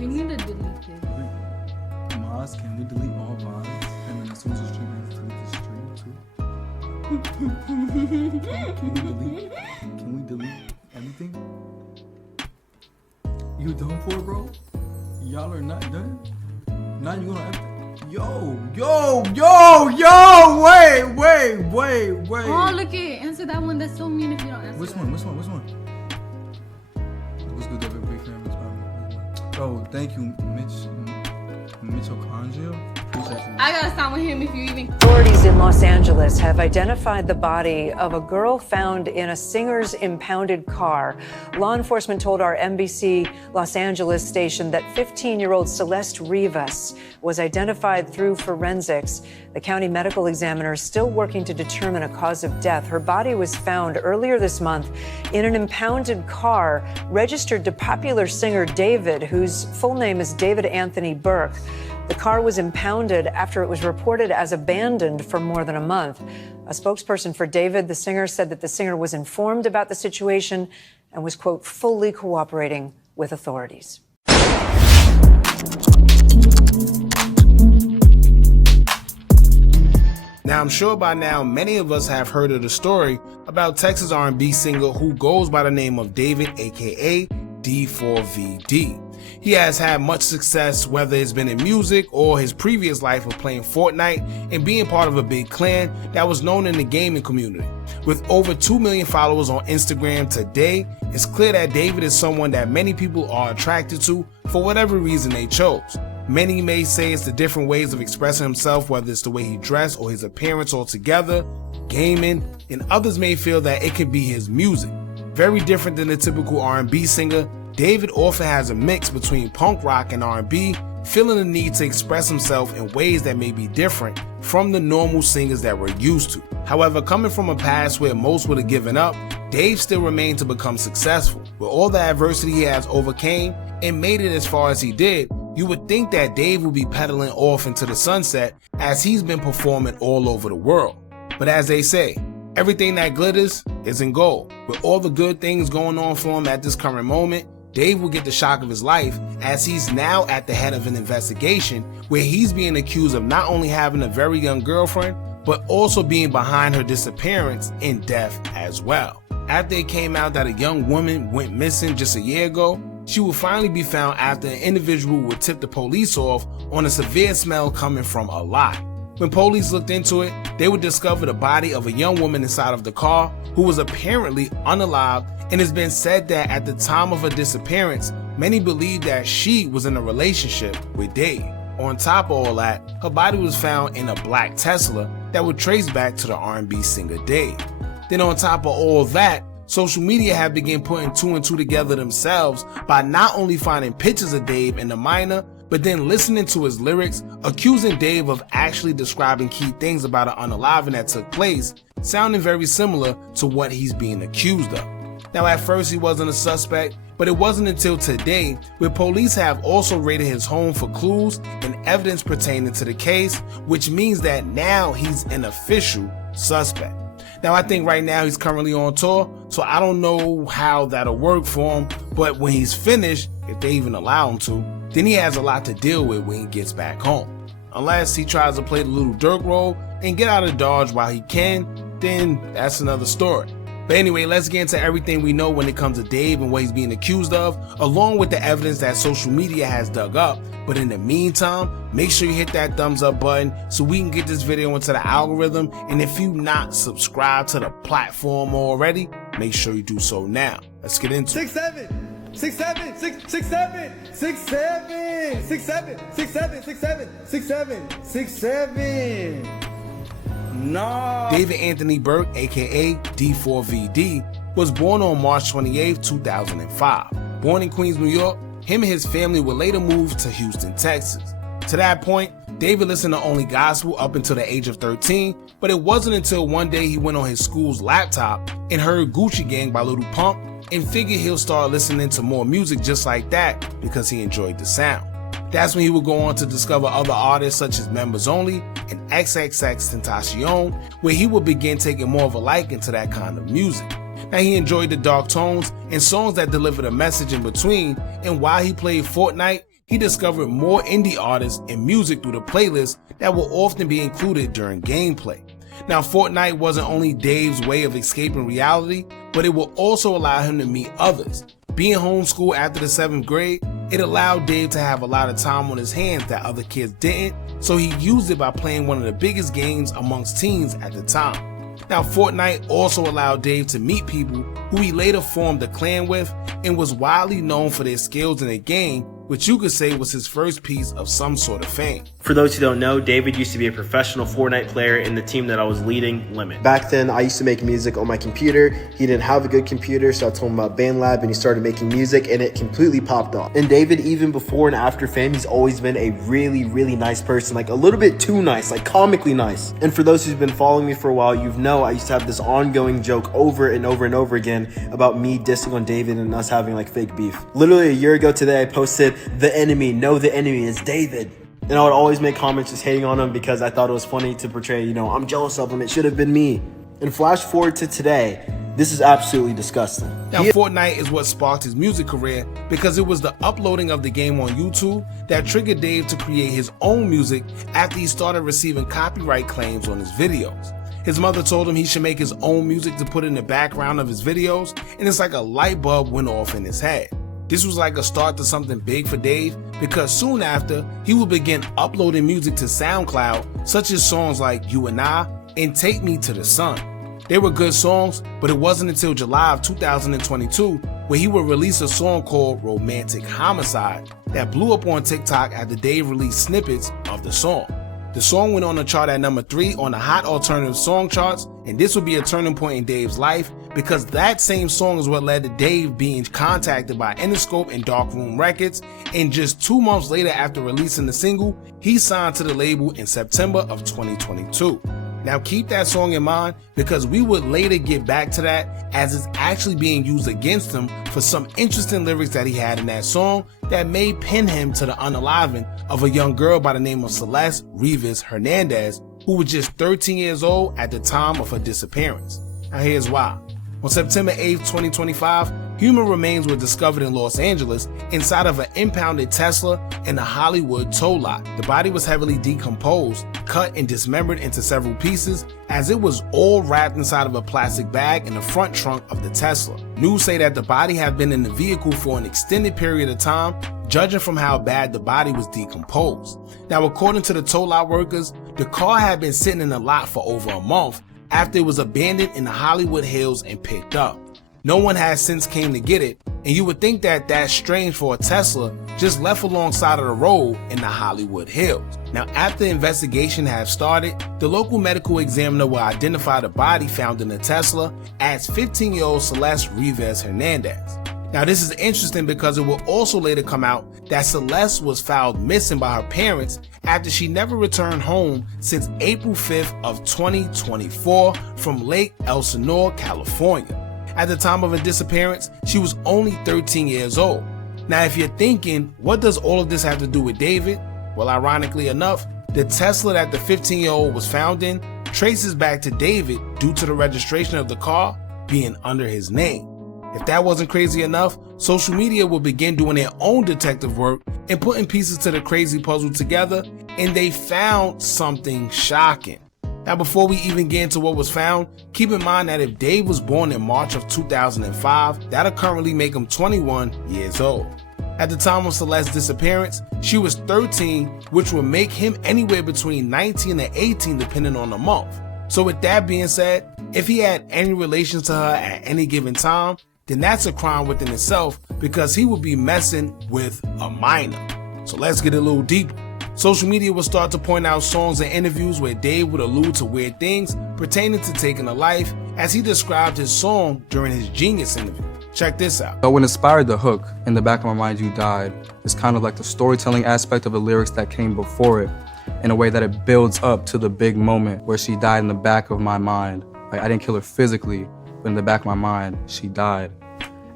We need to delete this. Moz, can we delete all VODs? And then as soon as the stream ends, delete the stream too? Can we delete everything? You done for, bro? Y'all are not done? Now you gonna have to... Yo, wait. Oh, look it. Answer that one. That's so mean if you don't answer. Which one? What's good, David? Big fan. Oh, thank you, Mitchell Conjo. Appreciate you. I gotta stop with him if you even. Authorities in Los Angeles have identified the body of a girl found in a singer's impounded car. Law enforcement told our NBC Los Angeles station that 15-year-old Celeste Rivas was identified through forensics. The county medical examiner is still working to determine a cause of death. Her body was found earlier this month in an impounded car registered to popular singer David, whose full name is David Anthony Burke. The car was impounded after it was reported as abandoned for more than a month. A spokesperson for David, the singer, said that the singer was informed about the situation and was, quote, fully cooperating with authorities. Now, I'm sure by now many of us have heard of the story about Texas R&B singer who goes by the name of David, aka D4VD. He has had much success, whether it's been in music or his previous life of playing Fortnite and being part of a big clan that was known in the gaming community. With over 2 million followers on Instagram today, it's clear that David is someone that many people are attracted to for whatever reason they chose. Many may say it's the different ways of expressing himself, whether it's the way he dressed or his appearance altogether, gaming, and others may feel that it could be his music. Very different than the typical R&B singer, David often has a mix between punk rock and R&B, feeling the need to express himself in ways that may be different from the normal singers that we're used to. However, coming from a past where most would have given up, Dave still remained to become successful. With all the adversity he has overcame and made it as far as he did, you would think that Dave would be pedaling off into the sunset as he's been performing all over the world. But as they say, everything that glitters isn't gold. With all the good things going on for him at this current moment, Dave will get the shock of his life as he's now at the head of an investigation where he's being accused of not only having a very young girlfriend, but also being behind her disappearance and death as well. After it came out that a young woman went missing just a year ago, she will finally be found after an individual would tip the police off on a severe smell coming from a lot. When police looked into it, they would discover the body of a young woman inside of the car who was apparently unalived, and it's been said that at the time of her disappearance, many believed that she was in a relationship with Dave. On top of all that, her body was found in a black Tesla that would trace back to the R&B singer Dave. Then on top of all that, social media have begun putting two and two together themselves by not only finding pictures of Dave in the minor, but then listening to his lyrics, accusing Dave of actually describing key things about an unaliving that took place, sounding very similar to what he's being accused of. Now, at first he wasn't a suspect, but it wasn't until today where police have also raided his home for clues and evidence pertaining to the case, which means that now he's an official suspect. Now, I think right now he's currently on tour, so I don't know how that'll work for him, but when he's finished, if they even allow him to, then he has a lot to deal with when he gets back home. Unless he tries to play the little Dirk role and get out of Dodge while he can, then that's another story. But anyway, let's get into everything we know when it comes to Dave and what he's being accused of, along with the evidence that social media has dug up. But in the meantime, make sure you hit that thumbs up button so we can get this video into the algorithm. And if you're not subscribed to the platform already, make sure you do so now. Let's get into it. 6 7 6 7 6 6 7 6 7 6 7 6 7 6 7 6 7 6 7. No. David Anthony Burke, aka D4VD, was born on March 28, 2005. Born in Queens, New York, him and his family would later move to Houston, Texas. To that point, David listened to only gospel up until the age of 13, but it wasn't until one day he went on his school's laptop and heard Gucci Gang by Lil Pump and figured he'll start listening to more music just like that because he enjoyed the sound. That's when he would go on to discover other artists such as Members Only and XXXTentacion, where he would begin taking more of a liking to that kind of music. Now, he enjoyed the dark tones and songs that delivered a message in between, and while he played Fortnite, he discovered more indie artists and music through the playlists that will often be included during gameplay. Now, Fortnite wasn't only Dave's way of escaping reality, but it will also allow him to meet others. Being homeschooled after the 7th grade, it allowed Dave to have a lot of time on his hands that other kids didn't, so he used it by playing one of the biggest games amongst teens at the time. Now, Fortnite also allowed Dave to meet people who he later formed a clan with and was widely known for their skills in the game, which you could say was his first piece of some sort of fame. For those who don't know, David used to be a professional Fortnite player in the team that I was leading, Limit. Back then, I used to make music on my computer. He didn't have a good computer, so I told him about BandLab, and he started making music, and it completely popped off. And David, even before and after fame, he's always been a really, really nice person, like a little bit too nice, like comically nice. And for those who've been following me for a while, you know I used to have this ongoing joke over and over and over again about me dissing on David and us having like fake beef. Literally a year ago today, I posted, "The enemy, no, the enemy is David." And I would always make comments just hating on him because I thought it was funny to portray, you know, I'm jealous of him, it should have been me. And flash forward to today, this is absolutely disgusting. Now, Fortnite is what sparked his music career because it was the uploading of the game on YouTube that triggered Dave to create his own music after he started receiving copyright claims on his videos. His mother told him he should make his own music to put in the background of his videos, and it's like a light bulb went off in his head. This was like a start to something big for Dave because soon after, he would begin uploading music to SoundCloud, such as songs like You and I and Take Me to the Sun. They were good songs, but it wasn't until July of 2022 where he would release a song called Romantic Homicide that blew up on TikTok after Dave released snippets of the song. The song went on the chart at number 3 on the Hot Alternative Song charts, and this would be a turning point in Dave's life because that same song is what led to Dave being contacted by Interscope and Darkroom Records, and just 2 months later after releasing the single, he signed to the label in September of 2022. Now keep that song in mind because we would later get back to that as it's actually being used against him for some interesting lyrics that he had in that song that may pin him to the unaliving of a young girl by the name of Celeste Rivas Hernandez, who was just 13 years old at the time of her disappearance. Now here's why. On September 8th, 2025, human remains were discovered in Los Angeles inside of an impounded Tesla in a Hollywood tow lot. The body was heavily decomposed, cut and dismembered into several pieces as it was all wrapped inside of a plastic bag in the front trunk of the Tesla. News say that the body had been in the vehicle for an extended period of time, judging from how bad the body was decomposed. Now, according to the tow lot workers, the car had been sitting in the lot for over a month after it was abandoned in the Hollywood Hills and picked up. No one has since came to get it, and you would think that that's strange for a Tesla just left alongside of the road in the Hollywood Hills. Now, after the investigation has started, the local medical examiner will identify the body found in the Tesla as 15-year-old Celeste Rivas Hernandez. Now, this is interesting because it will also later come out that Celeste was found missing by her parents after she never returned home since April 5th of 2024 from Lake Elsinore, California. At the time of her disappearance, she was only 13 years old. Now, if you're thinking, what does all of this have to do with David? Well, ironically enough, the Tesla that the 15-year-old was found in traces back to David due to the registration of the car being under his name. If that wasn't crazy enough, social media will begin doing their own detective work and putting pieces to the crazy puzzle together, and they found something shocking. Now, before we even get into what was found, keep in mind that if Dave was born in March of 2005, that'll currently make him 21 years old. At the time of Celeste's disappearance, she was 13, which would make him anywhere between 19 and 18 depending on the month. So with that being said, if he had any relations to her at any given time, then that's a crime within itself because he would be messing with a minor. So let's get a little deeper. Social media will start to point out songs and interviews where Dave would allude to weird things pertaining to taking a life as he described his song during his Genius interview. Check this out. So what inspired the hook, In the Back of My Mind You Died, is kind of like the storytelling aspect of the lyrics that came before it, in a way that it builds up to the big moment where she died in the back of my mind. Like, I didn't kill her physically, but in the back of my mind, she died.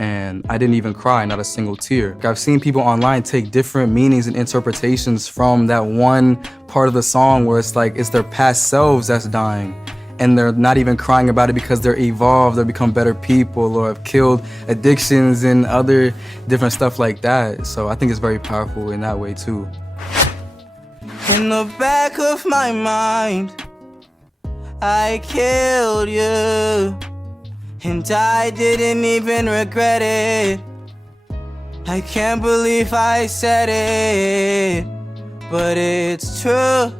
And I didn't even cry, not a single tear. I've seen people online take different meanings and interpretations from that one part of the song where it's like it's their past selves that's dying. and they're not even crying about it because they're evolved or become better people or have killed addictions and other different stuff like that. So I think it's very powerful in that way too. In the back of my mind, I killed you, and I didn't even regret it. I can't believe I said it, but it's true.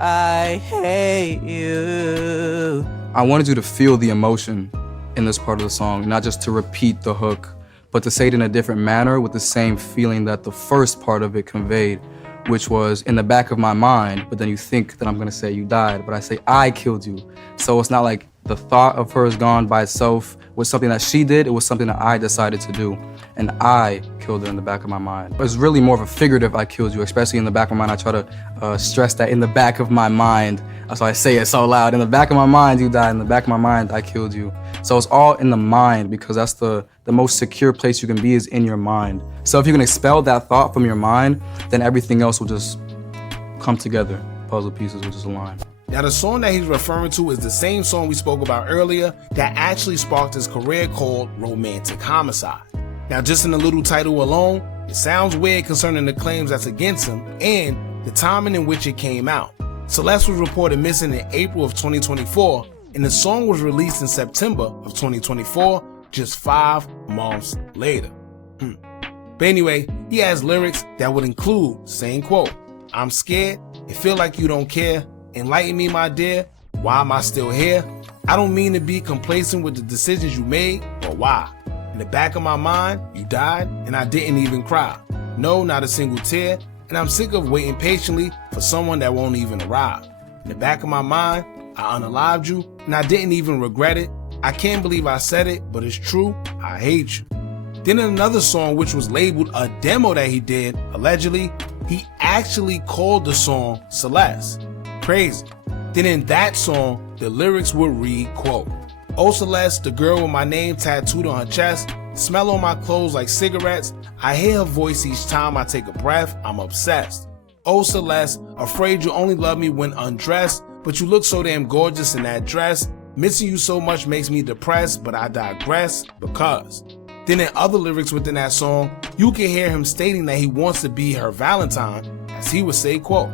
I hate you. I wanted you to feel the emotion in this part of the song, not just to repeat the hook, but to say it in a different manner with the same feeling that the first part of it conveyed, which was in the back of my mind, but then you think that I'm gonna say you died, but I say I killed you. So it's not like the thought of her is gone by itself was something that she did, it was something that I decided to do. And I killed her in the back of my mind. It's really more of a figurative I killed you, especially in the back of my mind. I try to stress that in the back of my mind. So I say it so loud. In the back of my mind, you died. In the back of my mind, I killed you. So it's all in the mind because that's the most secure place you can be is in your mind. So if you can expel that thought from your mind, then everything else will just come together. Puzzle pieces will just align. Now the song that he's referring to is the same song we spoke about earlier that actually sparked his career called Romantic Homicide. Now just in the little title alone, it sounds weird concerning the claims that's against him and the timing in which it came out. Celeste was reported missing in April of 2024 and the song was released in September of 2024, just 5 months later. But anyway, he has lyrics that would include saying, quote, "I'm scared, it feel like you don't care. Enlighten me, my dear. Why am I still here? I don't mean to be complacent with the decisions you made, but why? In the back of my mind, you died, and I didn't even cry. No, not a single tear, and I'm sick of waiting patiently for someone that won't even arrive. In the back of my mind, I unalived you, and I didn't even regret it. I can't believe I said it, but it's true, I hate you." Then in another song, which was labeled a demo that he did, allegedly, he actually called the song Celeste. Crazy. Then in that song, the lyrics would read, quote, "Oh Celeste, the girl with my name tattooed on her chest, smell on my clothes like cigarettes, I hear her voice each time I take a breath, I'm obsessed. Oh Celeste, afraid you only love me when undressed, but you look so damn gorgeous in that dress, missing you so much makes me depressed, but I digress because." Then in other lyrics within that song, you can hear him stating that he wants to be her Valentine, as he would say, quote,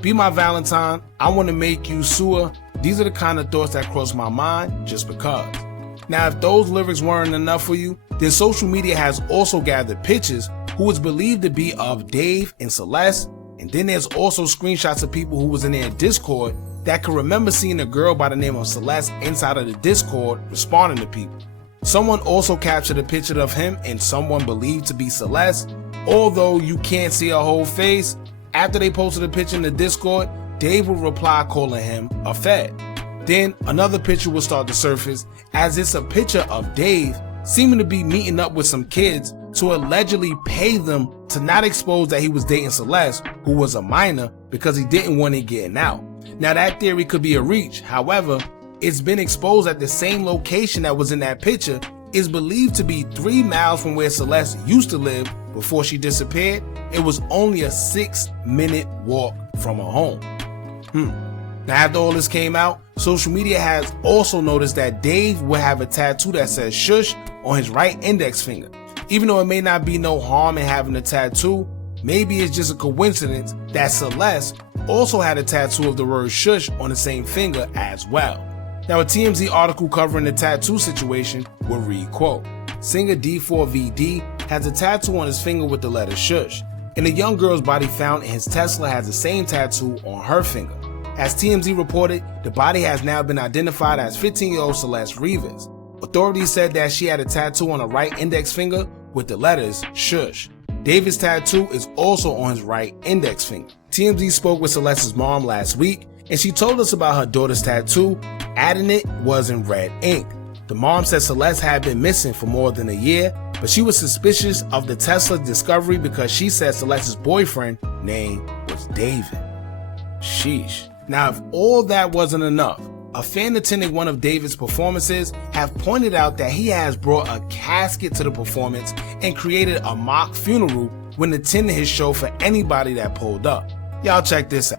"Be my Valentine, I want to make you sewer. These are the kind of thoughts that cross my mind just because." Now, if those lyrics weren't enough for you, then social media has also gathered pictures who is believed to be of Dave and Celeste, and then there's also screenshots of people who was in their Discord that could remember seeing a girl by the name of Celeste inside of the Discord responding to people. Someone also captured a picture of him and someone believed to be Celeste, although you can't see her whole face. After they posted a picture in the Discord, Dave would reply calling him a fed. Then another picture will start to surface as it's a picture of Dave seeming to be meeting up with some kids to allegedly pay them to not expose that he was dating Celeste, who was a minor, because he didn't want it getting out. Now that theory could be a reach, however, it's been exposed that the same location that was in that picture is believed to be 3 miles from where Celeste used to live before she disappeared. It was only a 6-minute walk from her home. Now after all this came out, social media has also noticed that Dave will have a tattoo that says shush on his right index finger. Even though it may not be no harm in having a tattoo, maybe it's just a coincidence that Celeste also had a tattoo of the word shush on the same finger as well. Now a TMZ article covering the tattoo situation will read, quote, "Singer D4VD has a tattoo on his finger with the letter shush, and a young girl's body found in his Tesla has the same tattoo on her finger. As TMZ reported, the body has now been identified as 15-year-old Celeste Rivas. Authorities said that she had a tattoo on her right index finger with the letters shush. David's tattoo is also on his right index finger. TMZ spoke with Celeste's mom last week, and she told us about her daughter's tattoo, adding it was in red ink. The mom said Celeste had been missing for more than a year, but she was suspicious of the Tesla discovery because she said Celeste's boyfriend name was David. Sheesh. Now, if all that wasn't enough, a fan attending one of David's performances have pointed out that he has brought a casket to the performance and created a mock funeral when attending his show for anybody that pulled up. Y'all check this out.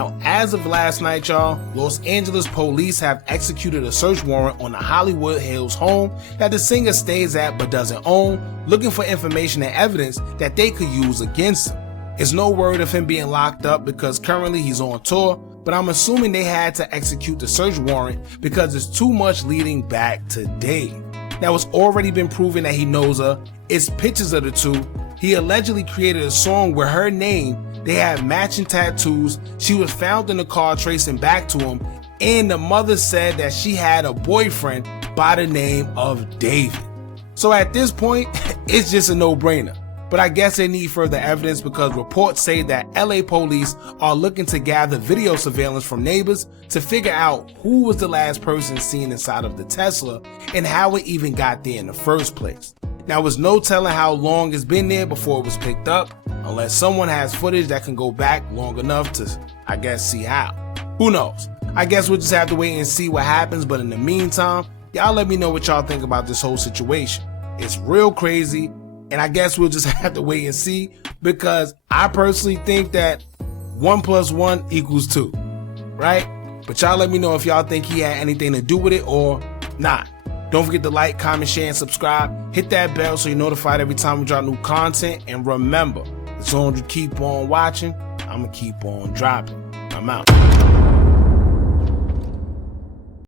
Now, as of last night, y'all, Los Angeles police have executed a search warrant on the Hollywood Hills home that the singer stays at but doesn't own, looking for information and evidence that they could use against him. There's no word of him being locked up because currently he's on tour, but I'm assuming they had to execute the search warrant because there's too much leading back to Dave. Now, it's already been proven that he knows her. It's pictures of the two. He allegedly created a song where her name, they have matching tattoos. She was found in the car tracing back to him, and the mother said that she had a boyfriend by the name of David. So at this point, it's just a no-brainer. But I guess they need further evidence because reports say that LA police are looking to gather video surveillance from neighbors to figure out who was the last person seen inside of the Tesla and how it even got there in the first place. Now, there's no telling how long it's been there before it was picked up, unless someone has footage that can go back long enough to, I guess, see how. Who knows? I guess we'll just have to wait and see what happens, but in the meantime, y'all let me know what y'all think about this whole situation. It's real crazy. And I guess we'll just have to wait and see because I personally think that 1 + 1 = 2, right? But y'all let me know if y'all think he had anything to do with it or not. Don't forget to like, comment, share, and subscribe. Hit that bell so you're notified every time we drop new content. And remember, as long as you keep on watching, I'm going to keep on dropping. I'm out.